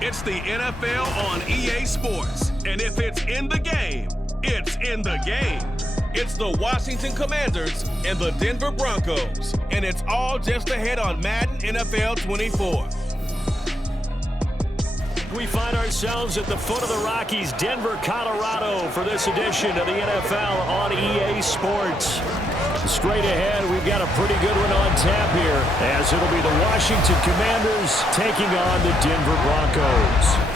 It's the NFL on EA Sports. And if it's in the game, it's in the game. It's the Washington Commanders and the Denver Broncos. And it's all just ahead on Madden NFL 24. We find ourselves at the foot of the Rockies, Denver, Colorado, for this edition of the NFL on EA Sports. Straight ahead, we've got a pretty good one on tap here, as it'll be the Washington Commanders taking on the Denver Broncos.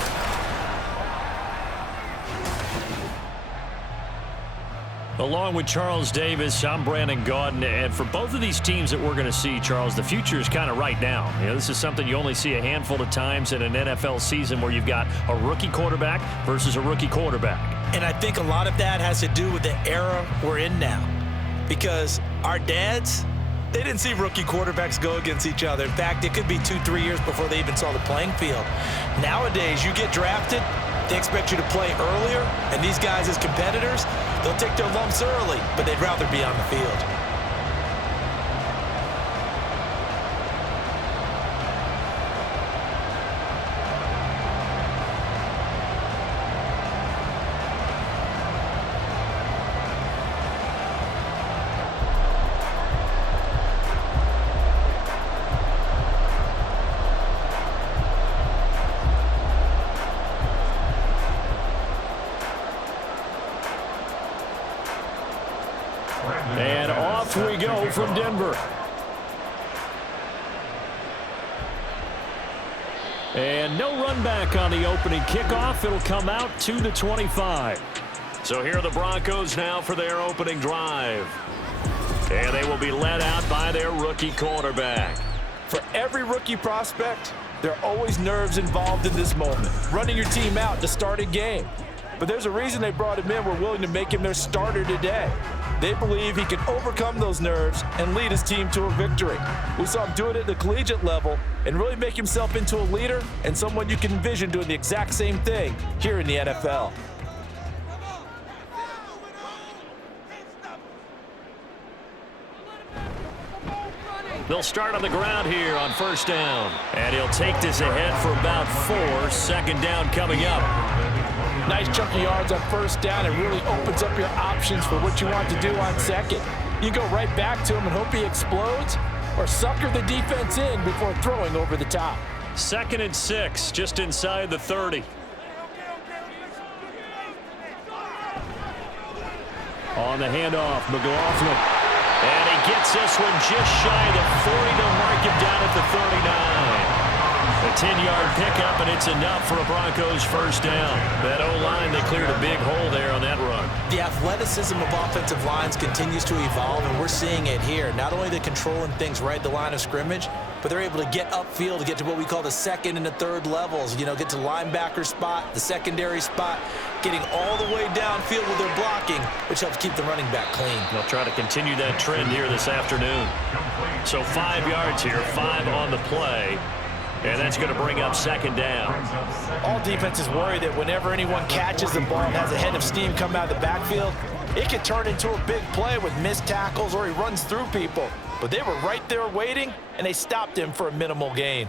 Along with Charles Davis, I'm Brandon Gaudin, and for both of these teams that we're going to see, Charles, the future is kind of right now. You know, this is something you only see a handful of times in an NFL season where you've got a rookie quarterback versus a rookie quarterback. And I think a lot of that has to do with the era we're in now, because our dads, they didn't see rookie quarterbacks go against each other. In fact, it could be 2-3 years before they even saw the playing field. Nowadays, you get drafted, they expect you to play earlier, and these guys as competitors, they'll take their lumps early, but they'd rather be on the field. And off we go from Denver. And no run back on the opening kickoff. It'll come out to the 25. So here are the Broncos now for their opening drive. And they will be led out by their rookie quarterback. For every rookie prospect, there are always nerves involved in this moment. Running your team out to start a game. But there's a reason they brought him in. We're willing to make him their starter today. They believe he can overcome those nerves and lead his team to a victory. We saw him do it at the collegiate level and really make himself into a leader and someone you can envision doing the exact same thing here in the NFL. They'll start on the ground here on first down. And he'll take this ahead for about 4. Second down coming up. Nice chunk of yards on first down. It really opens up your options for what you want to do on second. You go right back to him and hope he explodes, or sucker the defense in before throwing over the top. 2nd and 6, just inside the 30. On the handoff, McLaughlin. And he gets this one just shy of the 40 to mark him down at the 39. A 10-yard pickup, and it's enough for a Broncos first down. That O-line, they cleared a big hole there on that run. The athleticism of offensive lines continues to evolve, and we're seeing it here. Not only are they controlling things right at the line of scrimmage, but they're able to get upfield to get to what we call the second and the third levels. You know, get to the linebacker spot, the secondary spot, getting all the way downfield with their blocking, which helps keep the running back clean. They'll try to continue that trend here this afternoon. So 5 yards here, 5 on the play. And that's going to bring up second down. All defenses worry that whenever anyone catches the ball and has a head of steam come out of the backfield, it can turn into a big play with missed tackles or he runs through people. But they were right there waiting, and they stopped him for a minimal gain.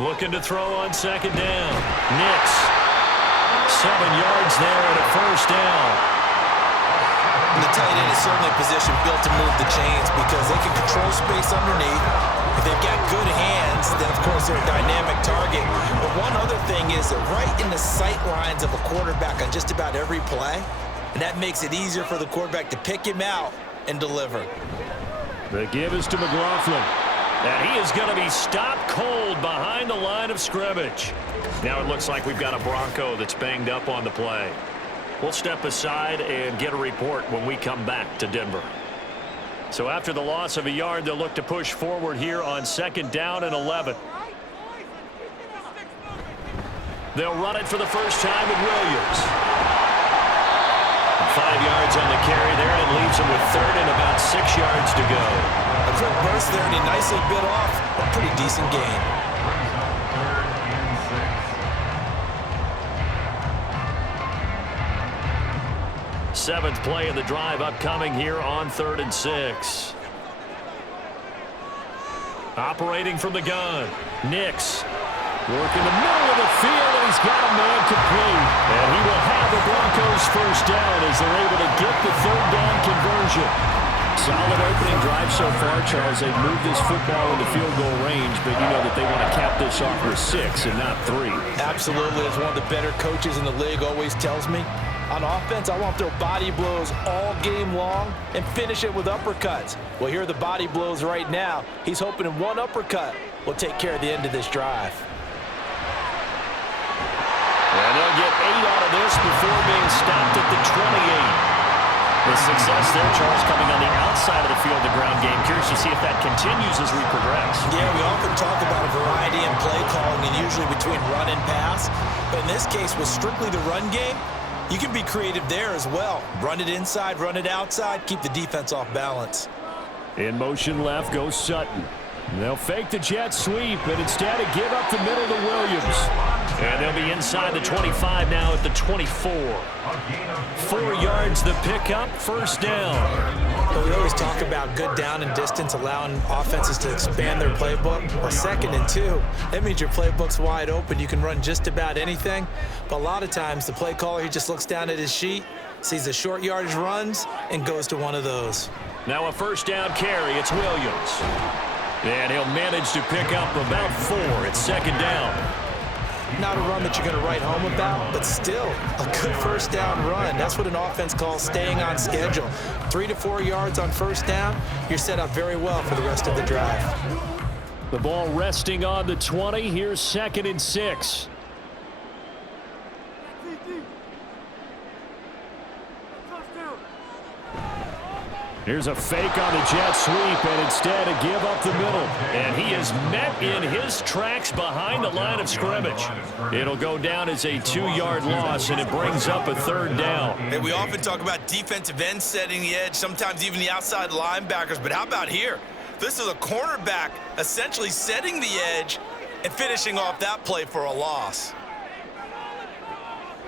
Looking to throw on second down. Nix. 7 yards there and a first down. And the tight end is certainly a position built to move the chains because they can control space underneath. If they've got good hands, then of course they're a dynamic target. But one other thing is that right in the sight lines of a quarterback on just about every play, and that makes it easier for the quarterback to pick him out and deliver. The give is to McLaughlin. And he is going to be stopped cold behind the line of scrimmage. Now it looks like we've got a Bronco that's banged up on the play. We'll step aside and get a report when we come back to Denver. So after the loss of a yard, they'll look to push forward here on second down and 11. They'll run it for the first time with Williams. 5 yards on the carry there, and it leaves him with 3rd and about 6 yards to go. A quick burst there, and he nicely bit off a pretty decent gain. Seventh play of the drive upcoming here on 3rd and 6. Operating from the gun, Nix. Working the middle of the field, and he's got a man complete. And he will have the Broncos first down as they're able to get the third down conversion. Solid opening drive so far, Charles. They've moved this football into field goal range, but you know that they want to cap this off with 6 and not 3. Absolutely. As one of the better coaches in the league always tells me, on offense, I want to throw body blows all game long and finish it with uppercuts. Well, here are the body blows right now. He's hoping in one uppercut will take care of the end of this drive. And they'll get 8 out of this before being stopped at the 28. The success there, Charles, coming on the outside of the field, the ground game. Curious to see if that continues as we progress. Yeah, we often talk about a variety in play calling and usually between run and pass. But in this case, with strictly the run game, you can be creative there as well. Run it inside, run it outside, keep the defense off balance. In motion left goes Sutton. They'll fake the jet sweep, but instead of give up the middle to Williams. And they'll be inside the 25 now at the 24. 4 yards the pickup, first down. But we always talk about good down and distance, allowing offenses to expand their playbook. Well, 2nd and 2, that means your playbook's wide open. You can run just about anything. But a lot of times the play caller, he just looks down at his sheet, sees the short yardage runs, and goes to one of those. Now a first down carry, it's Williams. And he'll manage to pick up about 4. It's 2nd down. Not a run that you're going to write home about, but still a good first down run. That's what an offense calls staying on schedule. 3 to 4 yards on first down, you're set up very well for the rest of the drive. The ball resting on the 20. Here's 2nd and 6. Here's a fake on the jet sweep, and instead a give up the middle. And he is met in his tracks behind the line of scrimmage. It'll go down as a 2-yard loss, and it brings up a 3rd down. Hey, we often talk about defensive ends setting the edge, sometimes even the outside linebackers, but how about here? This is a cornerback essentially setting the edge and finishing off that play for a loss.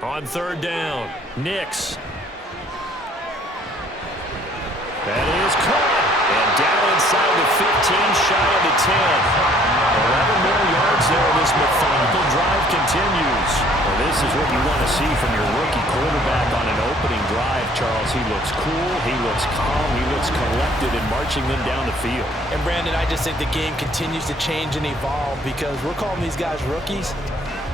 On 3rd down, Nix. That is caught. And down inside the 15, shy of the 10. 11 more yards there. This methodical drive continues. Well, this is what you want to see from your rookie quarterback on an opening drive, Charles. He looks cool. He looks calm. He looks collected in marching them down the field. And, Brandon, I just think the game continues to change and evolve because we're calling these guys rookies.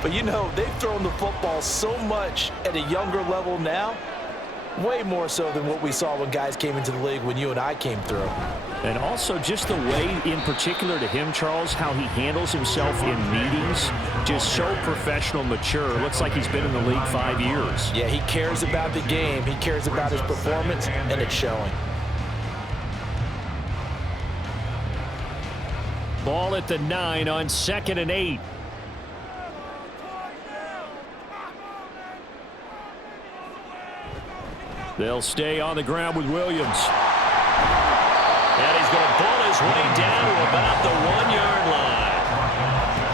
But, you know, they've thrown the football so much at a younger level now. Way more so than what we saw when guys came into the league when you and I came through. And also just the way, in particular to him, Charles, how he handles himself in meetings. Just so professional, mature. Looks like he's been in the league 5 years. Yeah, he cares about the game. He cares about his performance, and it's showing. Ball at the 9 on 2nd and 8. They'll stay on the ground with Williams. And he's going to pull his way down to about the 1-yard line.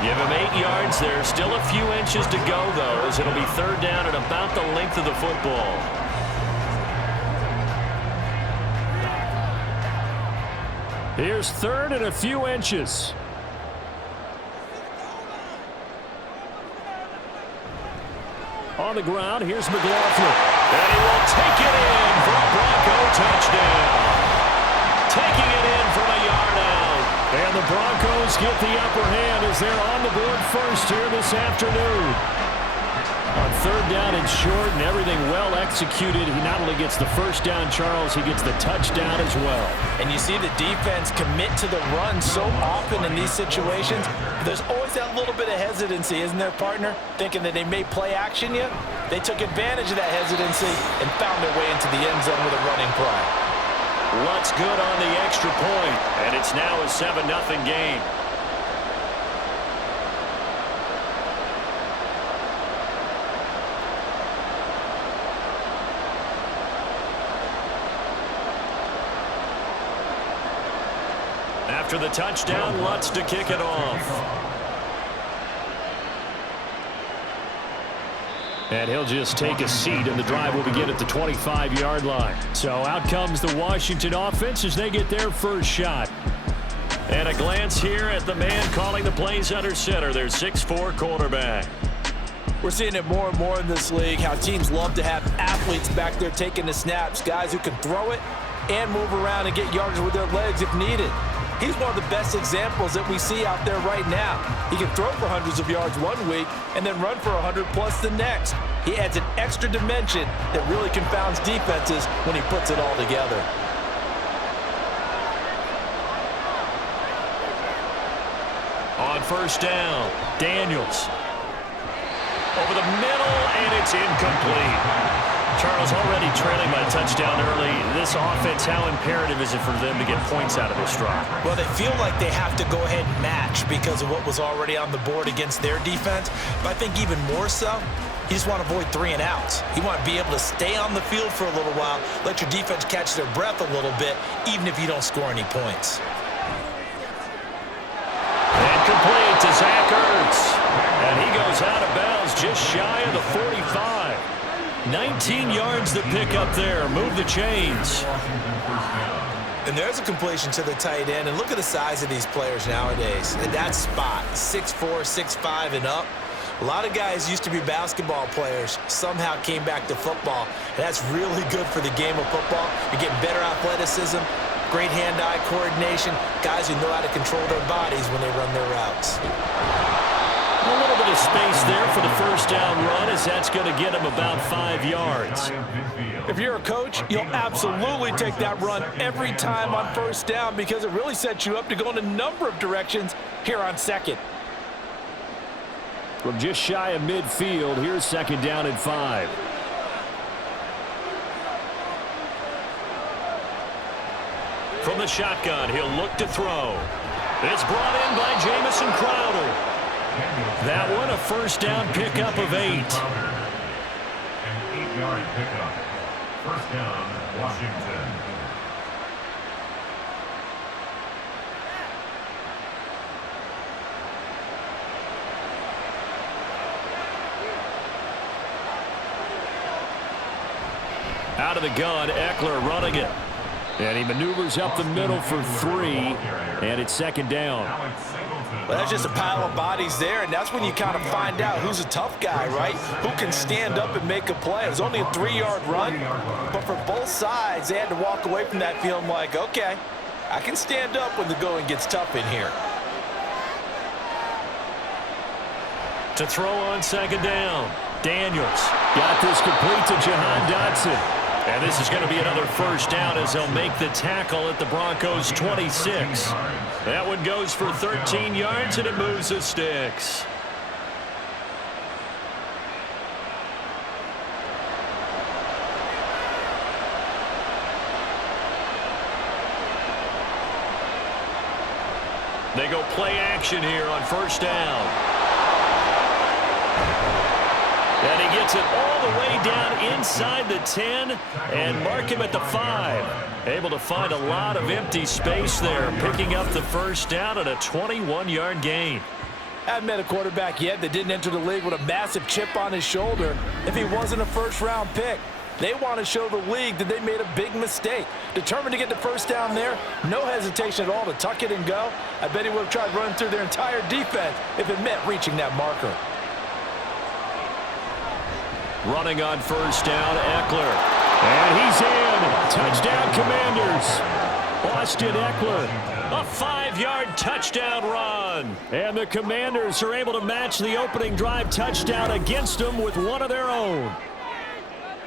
Give him 8 yards. There's still a few inches to go, though, as it'll be 3rd down at about the length of the football. Here's 3rd and a few inches. On the ground, here's McLaughlin. And he will take it in for a Bronco touchdown. Taking it in from a yard out. And the Broncos get the upper hand as they're on the board first here this afternoon. On 3rd down and short and everything well executed, he not only gets the first down, Charles, he gets the touchdown as well. And you see the defense commit to the run so often in these situations. There's always that little bit of hesitancy, isn't there, partner? Thinking that they may play action you. They took advantage of that hesitancy and found their way into the end zone with a running play. What's good on the extra point, and it's now a 7-0 game. After the touchdown, Lutz to kick it off. And he'll just take a seat, and the drive will begin at the 25-yard line. So out comes the Washington offense as they get their first shot. And a glance here at the man calling the plays under center, their 6'4" quarterback. We're seeing it more and more in this league, how teams love to have athletes back there taking the snaps, guys who can throw it and move around and get yardage with their legs if needed. He's one of the best examples that we see out there right now. He can throw for hundreds of yards one week and then run for 100+ the next. He adds an extra dimension that really confounds defenses when he puts it all together. On first down, Daniels. Over the middle, and it's incomplete. Charles, already trailing by a touchdown early. This offense, how imperative is it for them to get points out of this drive? Well, they feel like they have to go ahead and match because of what was already on the board against their defense. But I think even more so, you just want to avoid 3 and outs. You want to be able to stay on the field for a little while, let your defense catch their breath a little bit, even if you don't score any points. And complete to Zach Ertz. And he goes out of bounds just shy of the 45. 19 yards to pick up there. Move the chains. And there's a completion to the tight end. And look at the size of these players nowadays. At that spot, 6'4", 6'5", and up. A lot of guys used to be basketball players, somehow came back to football. And that's really good for the game of football. You're getting better athleticism, great hand-eye coordination, guys who know how to control their bodies when they run their routes. A little bit of space there for the first down run, as that's going to get him about 5 yards. If you're a coach, you'll absolutely take that run every time on first down because it really sets you up to go in a number of directions here on second. From just shy of midfield, here's second down and 5. From the shotgun, he'll look to throw. It's brought in by Jamison Crowder. That one, a first down pickup of 8. An 8-yard pickup. First down, Washington. Out of the gun, Eckler running it. And he maneuvers up the middle for 3, and it's second down. Well, that's just a pile of bodies there, and that's when you kind of find out who's a tough guy, right? Who can stand up and make a play. It was only a 3-yard run, but for both sides, they had to walk away from that feeling like, okay, I can stand up when the going gets tough in here. To throw on second down, Daniels got this complete to Jahan Dotson. And this is going to be another first down as they'll make the tackle at the Broncos' 26. That one goes for 13 yards, and it moves the sticks. They go play action here on first down. And he gets it all the way down inside the 10 and mark him at the 5. Able to find a lot of empty space there, picking up the first down at a 21-yard gain. I haven't met a quarterback yet that didn't enter the league with a massive chip on his shoulder if he wasn't a first-round pick. They want to show the league that they made a big mistake. Determined to get the first down there, no hesitation at all to tuck it and go. I bet he would have tried running through their entire defense if it meant reaching that marker. Running on first down, Eckler. And he's in. Touchdown, Commanders. Austin Eckler. A 5-yard touchdown run. And the Commanders are able to match the opening drive touchdown against them with one of their own.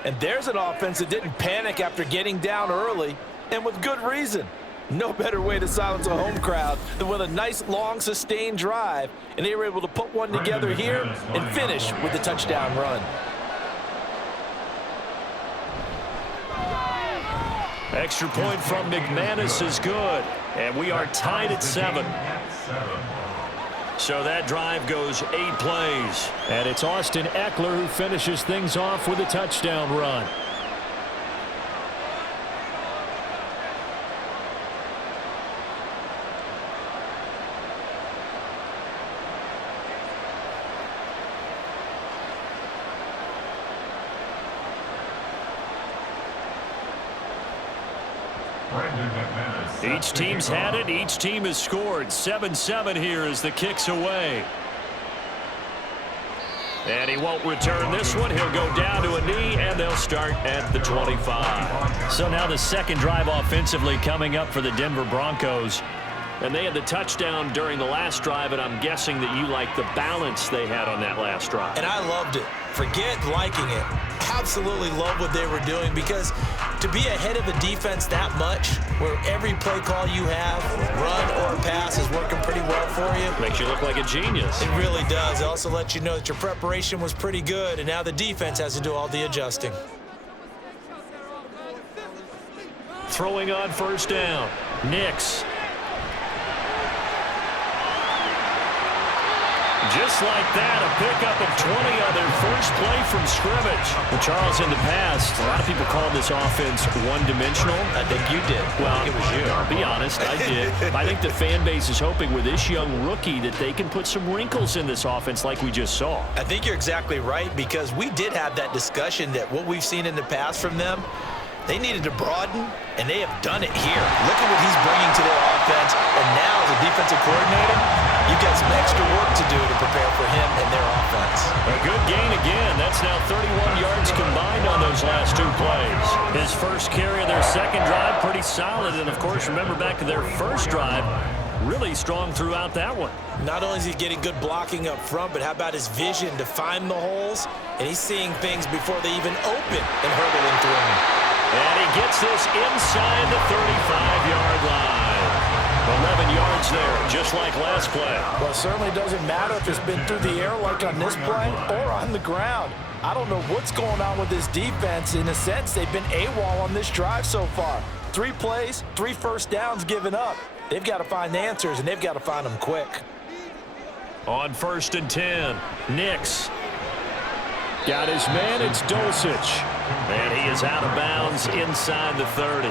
And there's an offense that didn't panic after getting down early, and with good reason. No better way to silence a home crowd than with a nice, long, sustained drive. And they were able to put one together here and finish with the touchdown run. Extra point from McManus is good, and we are tied at 7. So that drive goes 8 plays, and it's Austin Eckler who finishes things off with a touchdown run. Brandon McManus. Each team's had it. Each team has scored. 7-7 here as the kick's away. And he won't return this one. He'll go down to a knee, and they'll start at the 25. So now the second drive offensively coming up for the Denver Broncos. And they had the touchdown during the last drive, and I'm guessing that you like the balance they had on that last drive. And I loved it. Forget liking it. Absolutely love what they were doing, because to be ahead of a defense that much, where every play call you have, run or pass, is working pretty well for you. Makes you look like a genius. It really does. It also lets you know that your preparation was pretty good, and now the defense has to do all the adjusting. Throwing on first down. Nix. Just like that, a pickup of 20 on their first play from scrimmage. Well, Charles, in the past, a lot of people called this offense one-dimensional. I think you did. Well, I think it was you. I'll be honest, I did. I think the fan base is hoping with this young rookie that they can put some wrinkles in this offense like we just saw. I think you're exactly right, because we did have that discussion that what we've seen in the past from them, they needed to broaden, and they have done it here. Look at what he's bringing to their offense, and now as a defensive coordinator, you've got some extra work to do to prepare for him and their offense. A good gain again. That's now 31 yards combined on those last two plays. His first carry of their second drive, pretty solid. And, of course, remember back to their first drive, really strong throughout that one. Not only is he getting good blocking up front, but how about his vision to find the holes? And he's seeing things before they even open and hurdling through them. And he gets this inside the 35-yard line. 11 yards there, just like last play. Well, it certainly doesn't matter if it's been through the air like on this play or on the ground. I don't know what's going on with this defense. In a sense, they've been AWOL on this drive so far. 3 plays, 3 first downs given up. They've got to find answers, and they've got to find them quick. On 1st and 10, Nix. Got his man, it's Dulcich. And he is out of bounds inside the 30.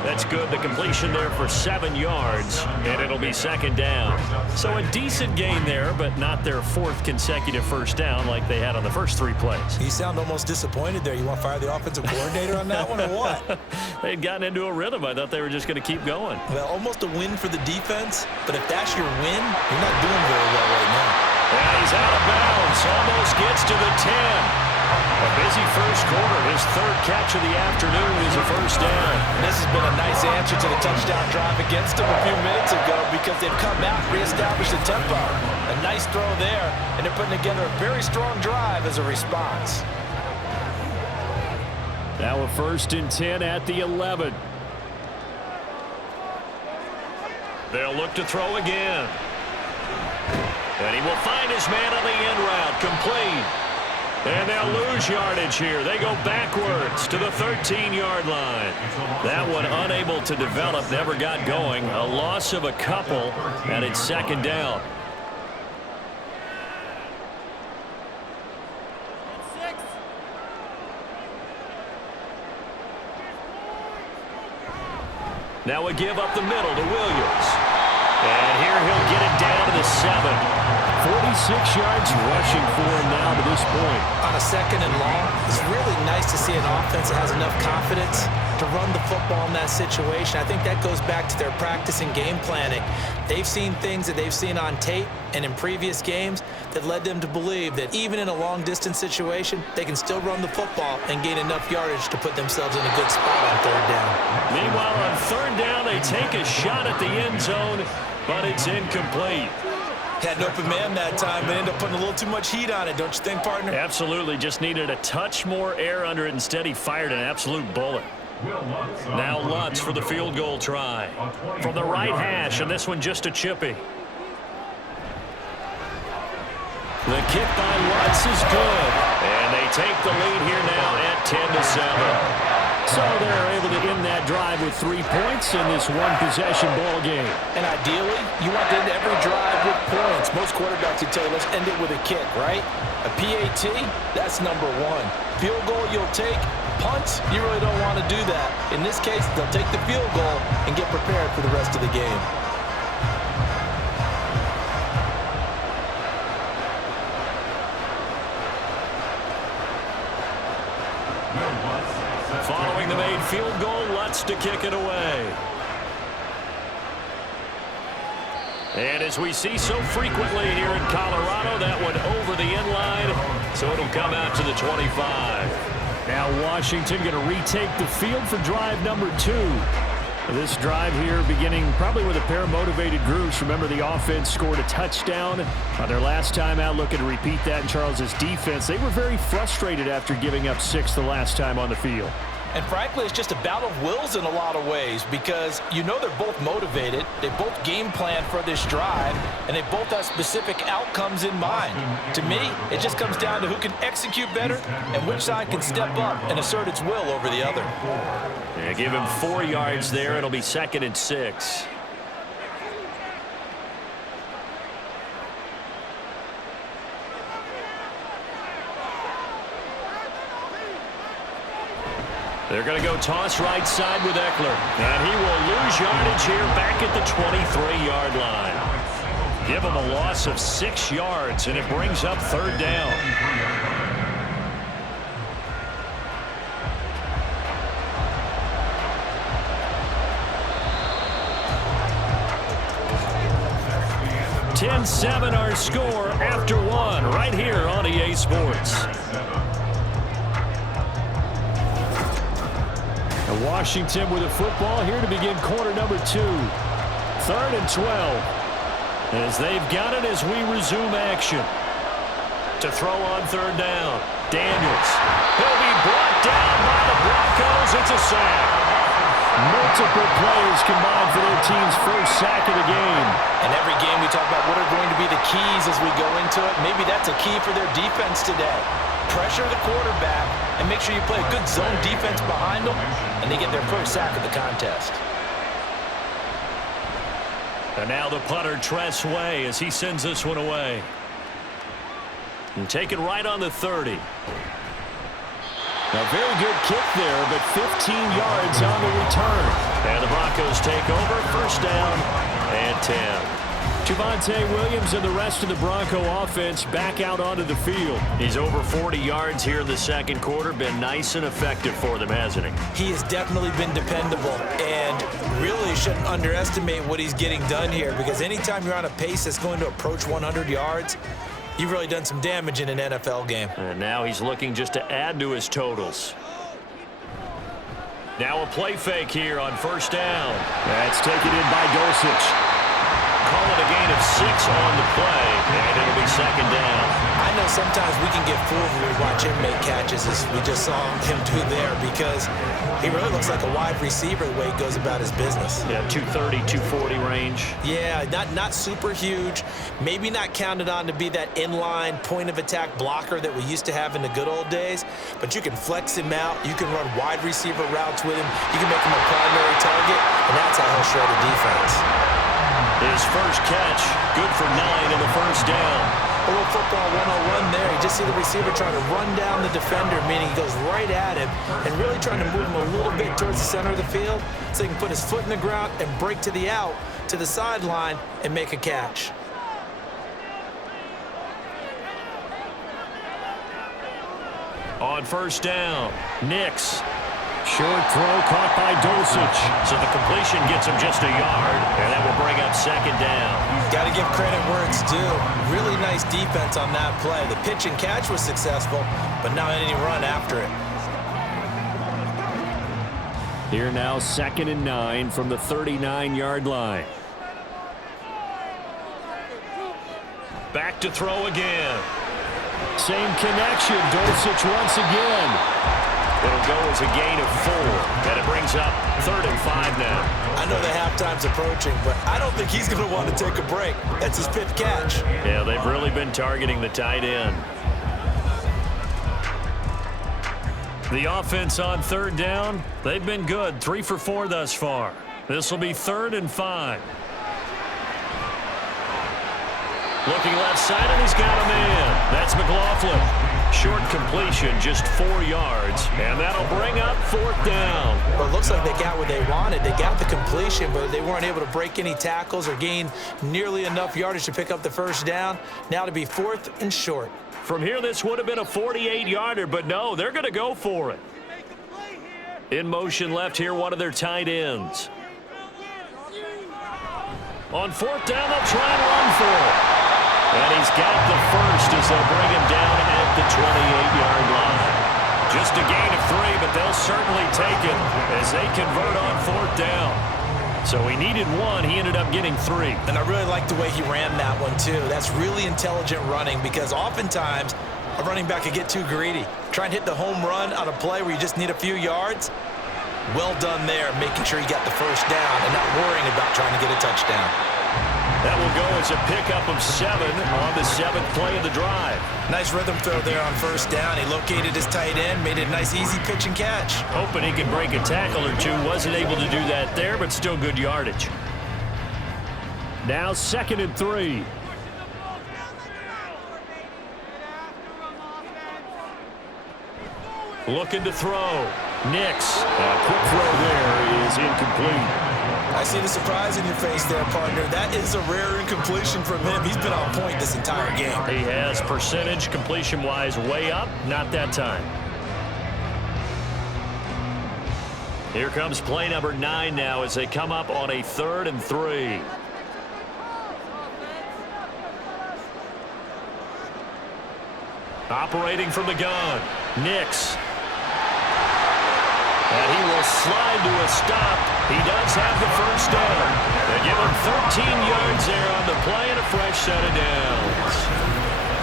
That's good. The completion there for 7 yards, and it'll be second down. So a decent gain there, but not their 4th consecutive first down like they had on the first 3 plays. You sound almost disappointed there. You want to fire the offensive coordinator on that one or what? They had gotten into a rhythm. I thought they were just going to keep going. Well, almost a win for the defense, but if that's your win, you're not doing very well right now. And he's out of bounds. Almost gets to the 10. A busy first quarter. His 3rd catch of the afternoon is a first down. This has been a nice answer to the touchdown drive against them a few minutes ago, because they've come out and reestablished the tempo. A nice throw there, and they're putting together a very strong drive as a response. Now a 1st and 10 at the 11. They'll look to throw again. And he will find his man on the end route, complete. And they'll lose yardage here. They go backwards to the 13-yard line. That one unable to develop, never got going. A loss of a couple, and it's second down. Now we give up the middle to Williams. And here he'll get it down to the 7. 46 yards rushing for him now to this point. On a 2nd and long, it's really nice to see an offense that has enough confidence to run the football in that situation. I think that goes back to their practice and game planning. They've seen things that they've seen on tape and in previous games that led them to believe that even in a long-distance situation, they can still run the football and gain enough yardage to put themselves in a good spot on 3rd down. Meanwhile, on 3rd down, they take a shot at the end zone, but it's incomplete. Had an open man that time, but ended up putting a little too much heat on it, don't you think, partner? Absolutely. Just needed a touch more air under it. Instead, he fired an absolute bullet. Now Lutz for the field goal try. From the right hash, and this one just a chippy. The kick by Lutz is good. And they take the lead here now at 10-7. So they're able to end that drive with 3 points in this one-possession ball game. And ideally, you want to end every drive with points. Most quarterbacks would tell you, let's end it with a kick, right? A PAT, that's number 1. Field goal you'll take. Punts, you really don't want to do that. In this case, they'll take the field goal and get prepared for the rest of the game. Following the made field goal, Lutz to kick it away. And as we see so frequently here in Colorado, that one over the end line, so it'll come out to the 25. Now Washington going to retake the field for drive number 2. This drive here beginning probably with a pair of motivated groups. Remember, the offense scored a touchdown on their last time out. Looking to repeat that in Charles's defense. They were very frustrated after giving up 6 the last time on the field. And frankly, it's just a battle of wills in a lot of ways because you know they're both motivated. They both game plan for this drive, and they both have specific outcomes in mind. To me, it just comes down to who can execute better and which side can step up and assert its will over the other. Yeah, give him 4 yards there. It'll be 2nd and 6. They're going to go toss right side with Eckler. And he will lose yardage here back at the 23-yard line. Give him a loss of 6 yards, and it brings up 3rd down. (10-7) our score after 1 right here on EA Sports. Washington with a football here to begin quarter number 2. 3rd and 12. As they've got it as we resume action. To throw on 3rd down. Daniels. He'll be brought down by the Broncos. It's a sack. Multiple players combined for their team's first sack of the game. And every game we talk about what are going to be the keys as we go into it. Maybe that's a key for their defense today. Pressure the quarterback and make sure you play a good zone defense behind them, and they get their first sack of the contest. And now the punter, Tress Way, as he sends this one away. And take it right on the 30. A very good kick there, but 15 yards on the return. And the Broncos take over, 1st down and 10. Javonte Williams and the rest of the Bronco offense back out onto the field. He's over 40 yards here in the 2nd quarter. Been nice and effective for them, hasn't he? He has definitely been dependable and really shouldn't underestimate what he's getting done here because anytime you're on a pace that's going to approach 100 yards, you've really done some damage in an NFL game. And now he's looking just to add to his totals. Now a play fake here on 1st down. That's taken in by Dulcich. Call it a gain of 6 on the play, and it'll be 2nd down. I know sometimes we can get fooled when we watch him make catches as we just saw him do there because he really looks like a wide receiver the way he goes about his business. Yeah, 230, 240 range. Yeah, not super huge. Maybe not counted on to be that inline point-of-attack blocker that we used to have in the good old days, but you can flex him out. You can run wide receiver routes with him. You can make him a primary target, and that's how he'll shred a defense. His first catch, good for 9 in the 1st down. A little football 101 there. You just see the receiver trying to run down the defender, meaning he goes right at him and really trying to move him a little bit towards the center of the field so he can put his foot in the ground and break to the out, to the sideline, and make a catch. On 1st down, Nix. Short throw caught by Dulcich. So the completion gets him just a yard, and that will bring up 2nd down. Got to give credit where it's due. Really nice defense on that play. The pitch and catch was successful, but not any run after it. Here now 2nd and 9 from the 39-yard line. Back to throw again. Same connection. Dulcich once again. It'll go as a gain of 4, and it brings up 3rd and 5 now. I know the halftime's approaching, but I don't think he's going to want to take a break. That's his 5th catch. Yeah, they've really been targeting the tight end. The offense on 3rd down, they've been good. 3 for 4 thus far. This will be 3rd and 5. Looking left side, and he's got a man. That's McLaughlin. Short completion, just 4 yards, and that'll bring up 4th down. Well, it looks like they got what they wanted. They got the completion, but they weren't able to break any tackles or gain nearly enough yardage to pick up the 1st down. Now to be 4th and short. From here, this would have been a 48-yarder, but no, they're going to go for it. In motion left here, one of their tight ends. On fourth down, they'll try and run for it. And he's got the first as they'll bring him down at the 28-yard line. Just a gain of 3, but they'll certainly take it as they convert on fourth down. So he needed 1. He ended up getting 3. And I really like the way he ran that one, too. That's really intelligent running because oftentimes a running back could get too greedy. Try and hit the home run on a play where you just need a few yards. Well done there, making sure you got the first down and not worrying about trying to get a touchdown. That will go as a pickup of 7 on the 7th play of the drive. Nice rhythm throw there on first down. He located his tight end, made it a nice easy pitch and catch. Hoping he could break a tackle or two. Wasn't able to do that there, but still good yardage. Now 2nd and 3. Looking to throw. Nix. A quick throw there is incomplete. I see the surprise in your face there, partner. That is a rare incompletion from him. He's been on point this entire game. He has percentage completion-wise way up. Not that time. Here comes play number 9 now as they come up on a 3rd and 3. Operating from the gun. Nix. And he will slide to a stop. He does have the first down. They give him 13 yards there on the play and a fresh set of downs.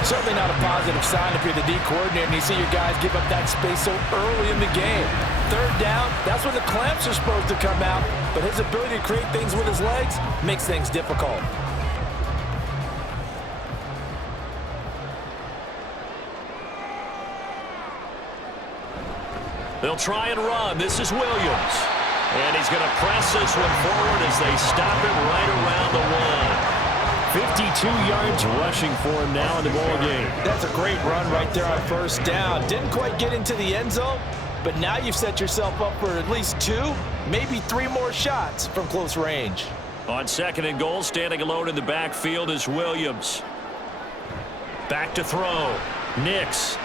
Certainly not a positive sign if you're the D coordinator and you see your guys give up that space so early in the game. 3rd down, that's when the clamps are supposed to come out, but his ability to create things with his legs makes things difficult. They'll try and run. This is Williams. And he's going to press this one forward as they stop him right around the 1. 52 yards rushing for him now in the ball game. That's a great run right there on first down. Didn't quite get into the end zone, but now you've set yourself up for at least 2, maybe 3 more shots from close range. On 2nd and goal, standing alone in the backfield is Williams. Back to throw. Nix.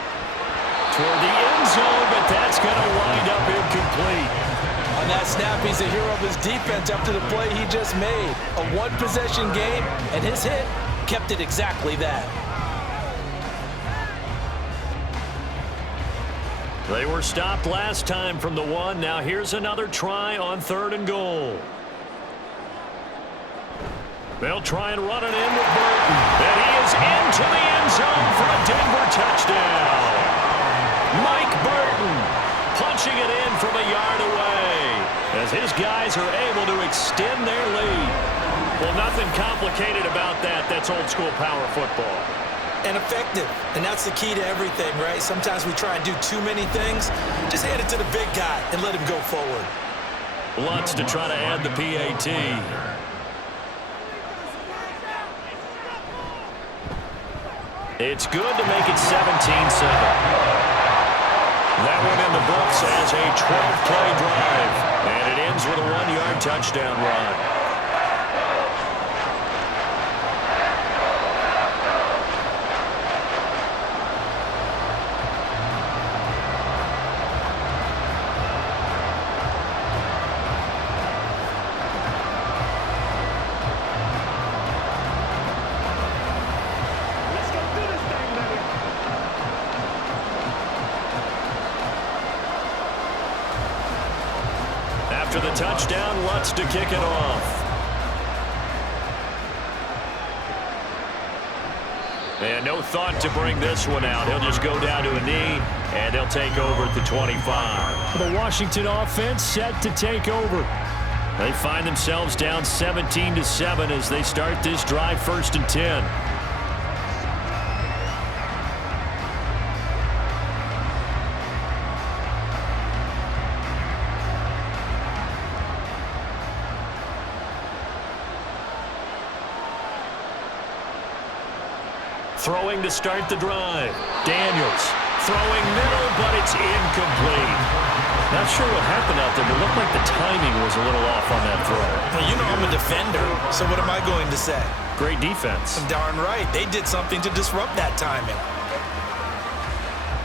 Toward the end zone, but that's going to wind up incomplete. On that snap, he's a hero of his defense after the play he just made. A one-possession game, and his hit kept it exactly that. They were stopped last time from the 1. Now here's another try on 3rd and goal. They'll try and run it in with Burton. And he is into the end zone for a Denver touchdown. Mike Burton punching it in from a yard away as his guys are able to extend their lead. Well, nothing complicated about that. That's old school power football. And effective. And that's the key to everything, right? Sometimes we try and do too many things. Just hand it to the big guy and let him go forward. Lutz to try to add the PAT. It's good to make it 17-7. That one in the books as a 12-play drive. And it ends with a 1-yard touchdown run. After the touchdown, Lutz to kick it off. And no thought to bring this one out. He'll just go down to a knee, and they'll take over at the 25. The Washington offense set to take over. They find themselves down 17-7 as they start this drive 1st and 10. Throwing to start the drive. Daniels throwing middle, but it's incomplete. Not sure what happened out there, but it looked like the timing was a little off on that throw. Well, you know I'm a defender, so what am I going to say? Great defense. Darn right. They did something to disrupt that timing.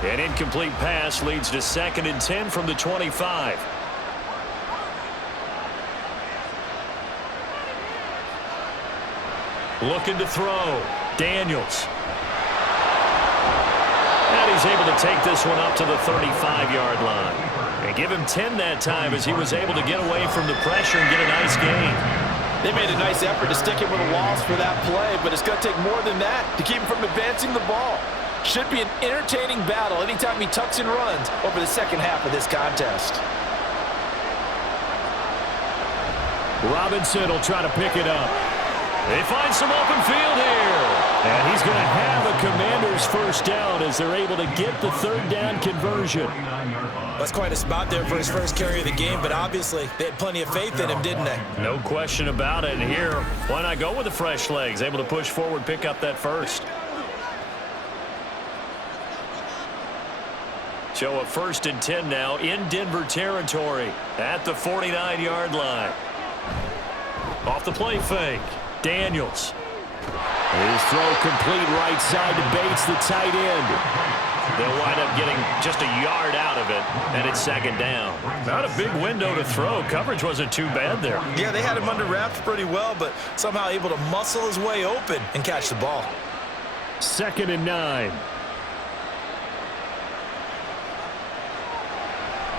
An incomplete pass leads to 2nd and 10 from the 25. Looking to throw. Daniels. And he's able to take this one up to the 35-yard line. And give him 10 that time as he was able to get away from the pressure and get a nice gain. They made a nice effort to stick him with a loss for that play, but it's going to take more than that to keep him from advancing the ball. Should be an entertaining battle anytime he tucks and runs over the second half of this contest. Robinson will try to pick it up. They find some open field here. And he's going to have a Commander's first down as they're able to get the third down conversion. That's quite a spot there for his first carry of the game, but obviously they had plenty of faith in him, didn't they? No question about it. And here, why not go with the fresh legs? Able to push forward, pick up that first. So a 1st and 10 now in Denver territory at the 49-yard line. Off the play fake. Daniels. His throw complete right side to Bates, the tight end. They'll wind up getting just a yard out of it, and it's 2nd down. Not a big window to throw. Coverage wasn't too bad there. Yeah, they had him under wraps pretty well, but somehow able to muscle his way open and catch the ball. 2nd and 9.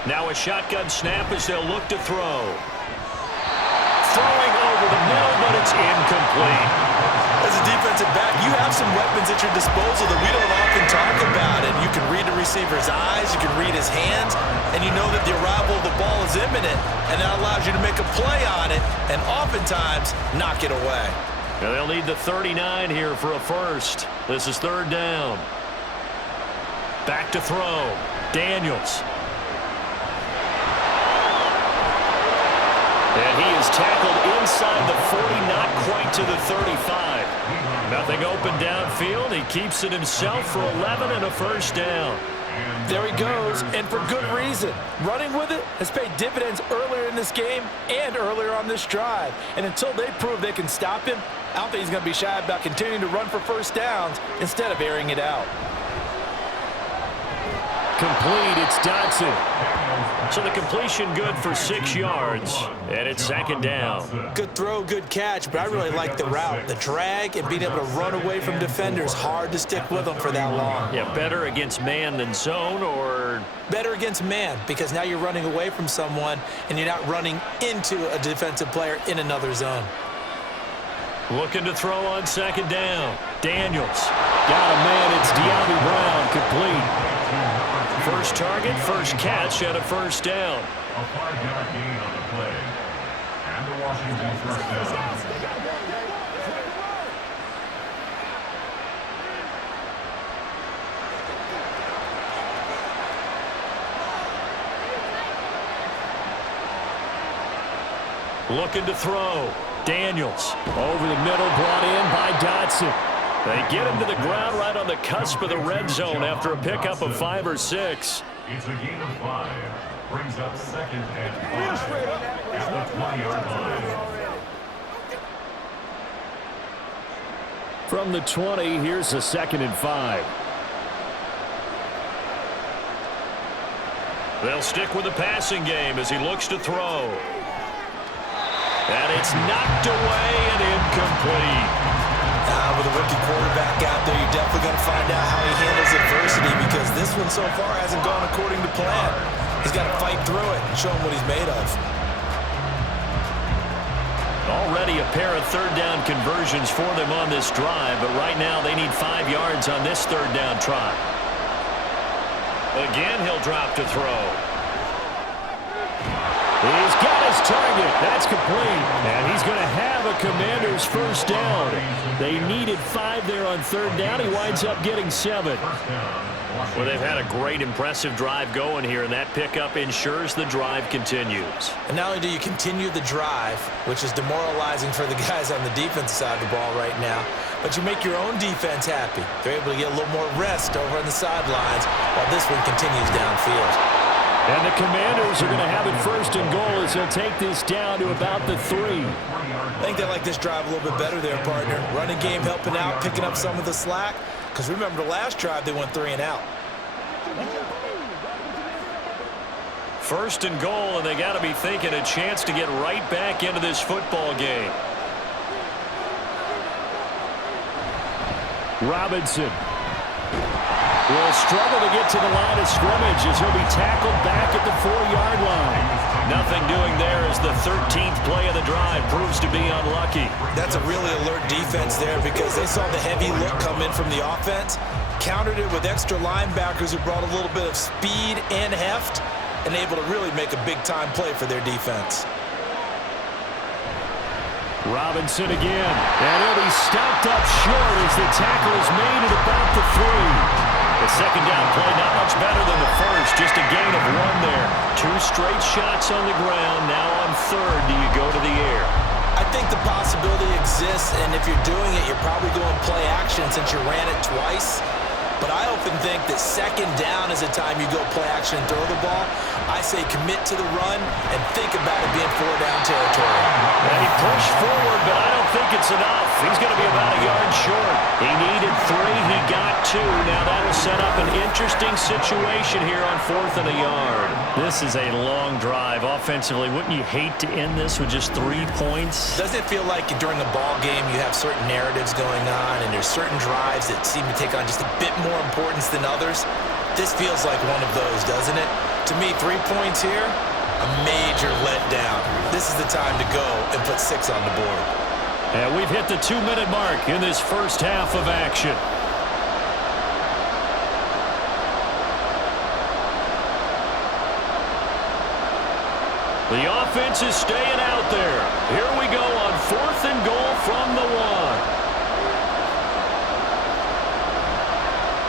Now a shotgun snap as they'll look to throw. Throwing over the middle, but it's incomplete. As a defensive back, you have some weapons at your disposal that we don't often talk about. And you can read the receiver's eyes, you can read his hands, and you know that the arrival of the ball is imminent, and that allows you to make a play on it and oftentimes knock it away. Now they'll need the 39 here for a first. This is 3rd down. Back to throw. Daniels. And he is tackled inside the 40, not quite to the 35. Nothing open downfield. He keeps it himself for 11 and a first down. There he goes, and for good reason. Running with it has paid dividends earlier in this game and earlier on this drive. And until they prove they can stop him, I don't think he's going to be shy about continuing to run for first downs instead of airing it out. Complete, it's Dodson. So the completion good for 6 yards, and it's 2nd down. Good throw, good catch, but I really like the route. The drag and being able to run away from defenders, hard to stick with them for that long. Yeah, better against man than zone, or? Better against man, because now you're running away from someone, and you're not running into a defensive player in another zone. Looking to throw on 2nd down. Daniels. Got a man, it's De'Ami Brown, complete. First target, first catch, and a first down. A 5-yard gain on the play. And the Washington first down. Looking to throw. Daniels. Over the middle, brought in by Dodson. They get him to the ground right on the cusp of the red zone after a pickup of 5 or 6. It's a gain of 5. Brings up 2nd and 5 at the 20-yard line. From the 20, here's a 2nd and 5. They'll stick with the passing game as he looks to throw. And it's knocked away and incomplete. With a rookie quarterback out there, you're definitely going to find out how he handles adversity, because this one so far hasn't gone according to plan. He's got to fight through it and show him what he's made of. Already a pair of 3rd down conversions for them on this drive, but right now they need 5 yards on this 3rd down try. Again, he'll drop to throw. He's got his target. That's complete. And he's going to have a Commander's first down. They needed 5 there on 3rd down. He winds up getting 7. Well, they've had a great, impressive drive going here, and that pickup ensures the drive continues. And not only do you continue the drive, which is demoralizing for the guys on the defensive side of the ball right now, but you make your own defense happy. They're able to get a little more rest over on the sidelines while this one continues downfield. And the Commanders are going to have it 1st and goal as they'll take this down to about the 3. I think they like this drive a little bit better there, partner. Running game helping out, picking up some of the slack. Because remember, the last drive they went 3 and out. 1st and goal, and they got to be thinking a chance to get right back into this football game. Robinson will struggle to get to the line of scrimmage as he'll be tackled back at the 4-yard line. Nothing doing there as the 13th play of the drive proves to be unlucky. That's a really alert defense there because they saw the heavy look come in from the offense, countered it with extra linebackers who brought a little bit of speed and heft, and able to really make a big-time play for their defense. Robinson again, and he'll be stopped up short as the tackle is made at about the 3. The second down play not much better than the first, just a gain of 1 there. 2 straight shots on the ground. Now on 3rd, do you go to the air? I think the possibility exists, and if you're doing it, you're probably going play action since you ran it twice. But I often think that second down is the time you go play action and throw the ball. I say commit to the run and think about it being 4-down territory. And he pushed forward, but I don't think it's enough. He's going to be about a yard short. He needed 3. He got 2. Now that'll set up an interesting situation here on 4th and a yard. This is a long drive. Offensively, wouldn't you hate to end this with just 3 points? Doesn't it feel like during a ball game you have certain narratives going on and there's certain drives that seem to take on just a bit more importance than others? This feels like one of those, doesn't it? To me, 3 points here, a major letdown. This is the time to go and put 6 on the board. And we've hit the 2-minute mark in this first half of action. The offense is staying out there. Here we go on 4th and goal from the 1.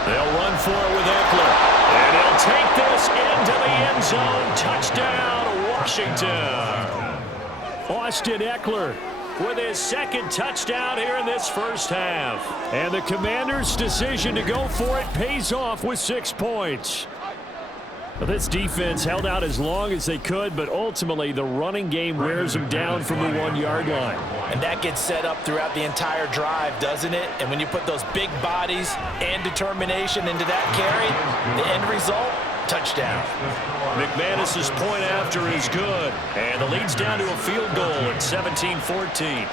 They'll run for it with Eckler. And he'll take this into the end zone. Touchdown, Washington. Austin Eckler with his 2nd touchdown here in this first half. And the Commanders' decision to go for it pays off with 6 points. Well, this defense held out as long as they could, but ultimately the running game wears them down from the 1-yard line. And that gets set up throughout the entire drive, doesn't it? And when you put those big bodies and determination into that carry, the end result, touchdown. McManus's point after is good, and the lead's down to a field goal at 17-14.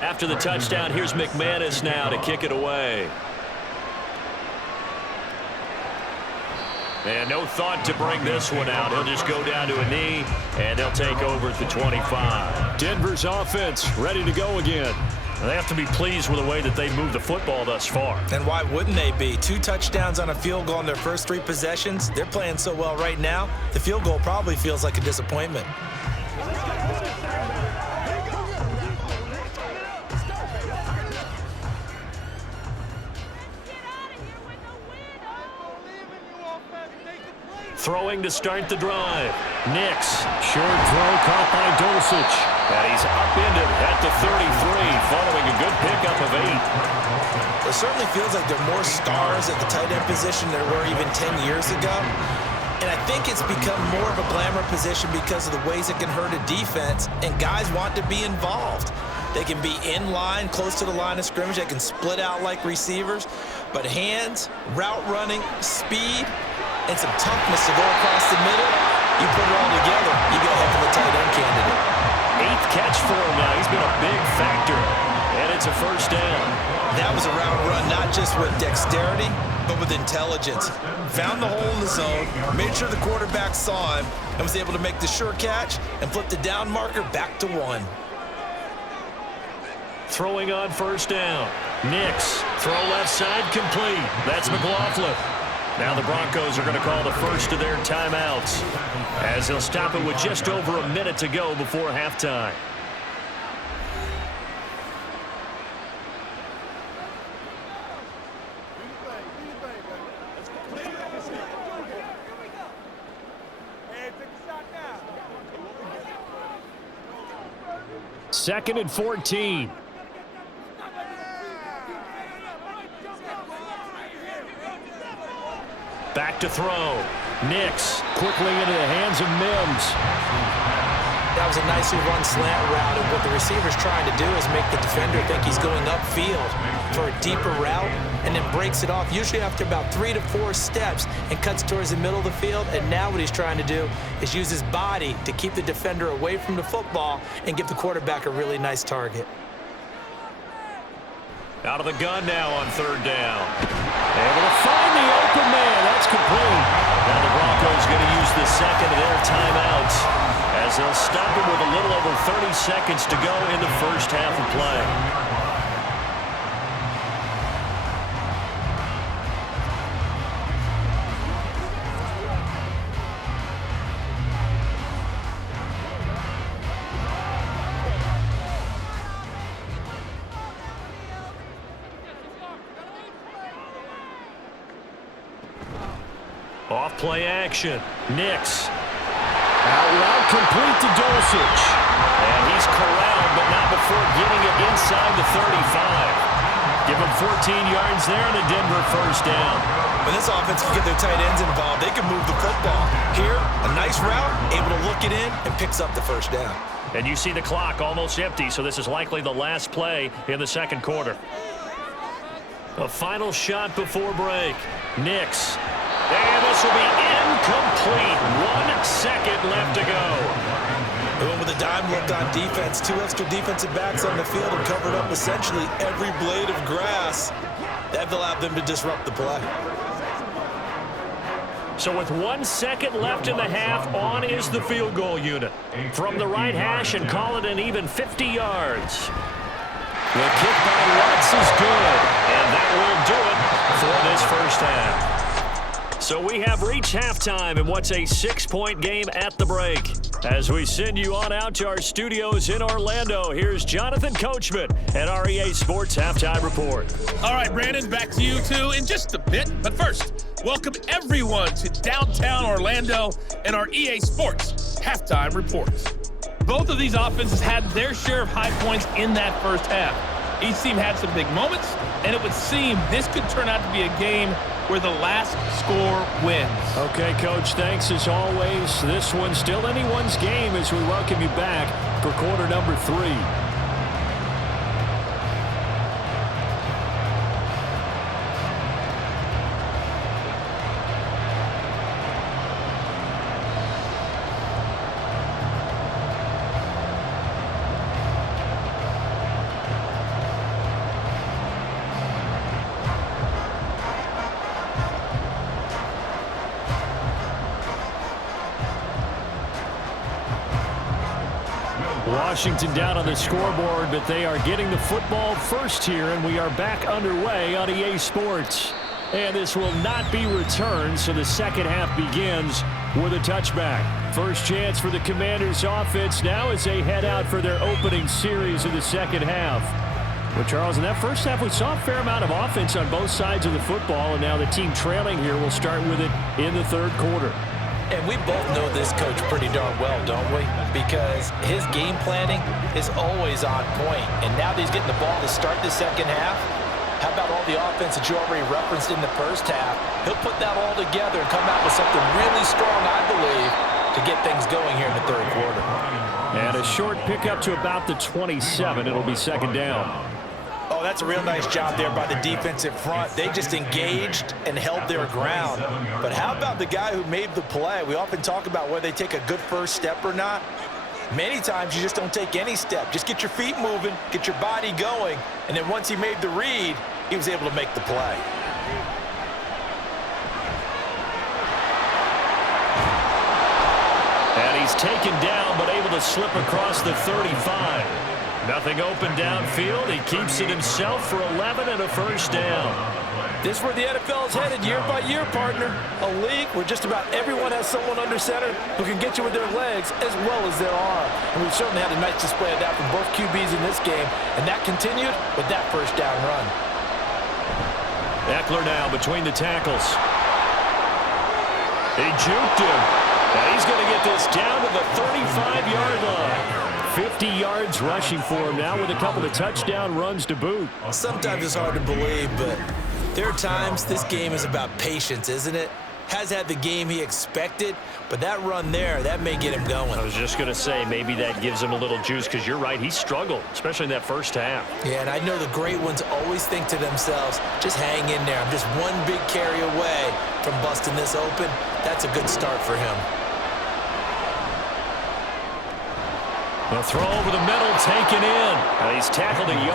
After the touchdown, here's McManus now to kick it away. And no thought to bring this one out. He'll just go down to a knee, and they'll take over at the 25. Denver's offense ready to go again. They have to be pleased with the way that they moved the football thus far. And why wouldn't they be? 2 touchdowns on a field goal in their first 3 possessions. They're playing so well right now, the field goal probably feels like a disappointment. Throwing to start the drive. Nix, short throw caught by Dulcich. And he's upended at the 33 following a good pickup of 8. It certainly feels like there are more stars at the tight end position than there were even 10 years ago. And I think it's become more of a glamour position because of the ways it can hurt a defense, and guys want to be involved. They can be in line, close to the line of scrimmage. They can split out like receivers. But hands, route running, speed, and some toughness to go across the middle, you put it all together, you get a heck of a tight end candidate. 8th catch for him now. He's been a big factor, and it's a first down. That was a route run, not just with dexterity, but with intelligence. Found the hole in the zone, made sure the quarterback saw him, and was able to make the sure catch and flip the down marker back to 1. Throwing on first down. Nix, throw left side complete. That's McLaughlin. Now the Broncos are going to call the first of their timeouts as they'll stop it with just over a minute to go before halftime. Second and 14. Back to throw. Nix quickly into the hands of Mims. That was a nicely run slant route, and what the receiver's trying to do is make the defender think he's going upfield for a deeper route, and then breaks it off, usually after about 3 to 4 steps, and cuts towards the middle of the field. And now what he's trying to do is use his body to keep the defender away from the football and give the quarterback a really nice target. Out of the gun now on 3rd down. Able to find the open man. That's complete. Now the Broncos going to use the second of their timeouts as they'll stop him with a little over 30 seconds to go in the first half of play. Off play action. Nix. Out route complete to Dulcich. And he's corralled, but not before getting it inside the 35. Give him 14 yards there and a Denver first down. When this offense can get their tight ends involved, they can move the football. Here, a nice route, able to look it in, and picks up the first down. And you see the clock almost empty, so this is likely the last play in the second quarter. A final shot before break. Nix. And this will be incomplete. 1 second left to go. They went with a dime look on defense. 2 extra defensive backs on the field and covered up essentially every blade of grass. That allowed them to disrupt the play. So with 1 second left in the half, on is the field goal unit. From the right hash and call it an even 50 yards. The kick by Lutz is good. And that will do it for this first half. So we have reached halftime in what's a 6-point game at the break. As we send you on out to our studios in Orlando, here's Jonathan Coachman at our EA Sports Halftime Report. All right, Brandon, back to you two in just a bit. But first, welcome everyone to downtown Orlando and our EA Sports Halftime Reports. Both of these offenses had their share of high points in that first half. Each team had some big moments, and it would seem this could turn out to be a game where the last score wins. Okay, Coach, thanks as always. This one's still anyone's game as we welcome you back for quarter number 3. Washington down on the scoreboard, but they are getting the football first here, and we are back underway on EA Sports. And this will not be returned, so the second half begins with a touchback. First chance for the Commanders offense now as they head out for their opening series of the second half. Well, Charles, in that first half, we saw a fair amount of offense on both sides of the football, and now the team trailing here will start with it in the third quarter. And we both know this coach pretty darn well, don't we? Because his game planning is always on point. And now that he's getting the ball to start the second half, how about all the offense that you already referenced in the first half? He'll put that all together and come out with something really strong, I believe, to get things going here in the third quarter. And a short pickup to about the 27. It'll be second down. Oh, that's a real nice job there by the defensive front. They just engaged and held their ground. But how about the guy who made the play? We often talk about whether they take a good first step or not. Many times you just don't take any step. Just get your feet moving, get your body going, and then once he made the read, he was able to make the play. And he's taken down, but able to slip across the 35. Nothing open downfield. He keeps it himself for 11 and a first down. This is where the NFL is headed year by year, partner. A league where just about everyone has someone under center who can get you with their legs as well as their arm. And we've certainly had a nice display of that from both QBs in this game. And that continued with that first down run. Eckler now between the tackles. He juked him. And he's going to get this down to the 35-yard line. 50 yards rushing for him now with a couple of touchdown runs to boot. Sometimes it's hard to believe, but there are times this game is about patience, isn't it? has had the game he expected, but that run there, that may get him going. I was just going to say, maybe that gives him a little juice, because you're right, he struggled, especially in that first half. Yeah, and I know the great ones always think to themselves, just hang in there. I'm just one big carry away from busting this open. That's a good start for him. The throw over the middle, taken in. And he's tackled a yard.